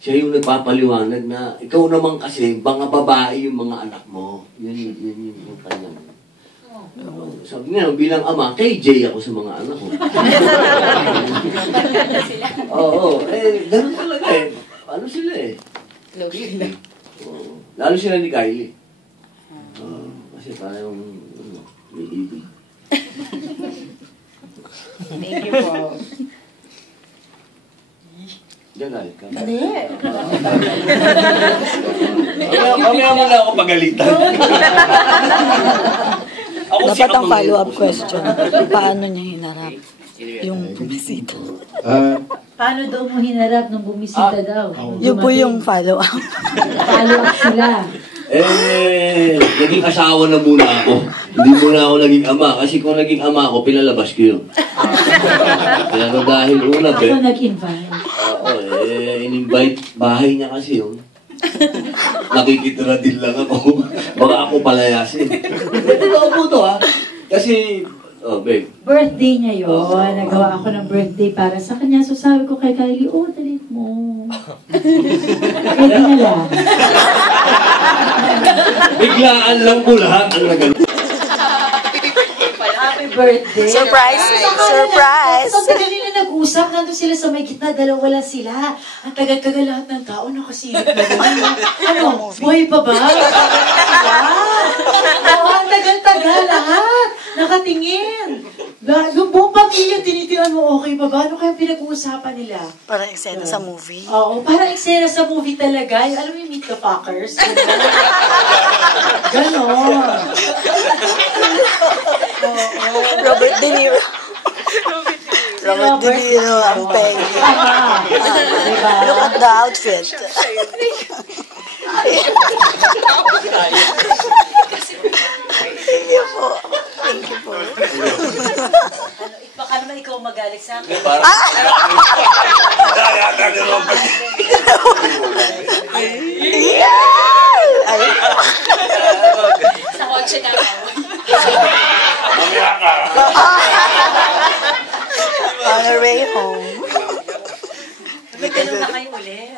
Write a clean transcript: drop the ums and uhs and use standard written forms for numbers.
Siya yung nagpapaliwanag na ikaw naman kasi, mga babae yung mga anak mo. Yun yung kanya. Sabi nga, bilang ama, KJ ako sa mga anak ko. Oo, ganun talaga eh. Ano sila eh? Lalo sila ni Kylie. Kasi parang, may ibig. Thank you po. Diyan galit ka. Hindi. Mamaya mo na ako pagalitan. Dapat ang follow-up question, paano niya hinarap yung bumisita? Paano daw mo hinarap nung bumisita daw? Yun po yung follow-up. Follow-up sila. Naging asawa na muna ako. Hindi muna ako naging ama. Kasi kung naging ama ako, pinalabas ko yun. Pero dahil una, Ako nag-invite. in-invite. Bahay niya kasi yun. Nakikitira din lang ako. Baka ako palayasin. Totoo po to ha. Kasi, babe. Birthday niya yun. Nagawa ako ng birthday para sa kanya. So sabi ko kay Kylie, dalit mo. Pwede na lang. Biglaan lang po lahat ang nagano. Happy birthday. Surprise! Surprise! Ang tagal nila nag-usap. Nandun sila sa may gitna. Dalawa lang sila. Ang tagal-tagal lahat ng tao nakasilip na doon. Ano? Buhay pa ba? Oo, ang tagal-tagal lahat. Nakatingin. Yung buong pamilya tinitinan mo, okay pa ba? Ano kaya pinag-uusapan nila? Parang eksena sa movie. Oo, parang eksena sa movie talaga. Alam mo yung Meet the Fockers? Ganon. Robert De Niro. Robert De Niro ang peg. Diba? Look at the outfit. Thank you po. Thank you po. Baka naman ikaw magalit sa akin. Sa kotse na ako. Mamaya ka. On our way home. Magtanong na kayo ulit.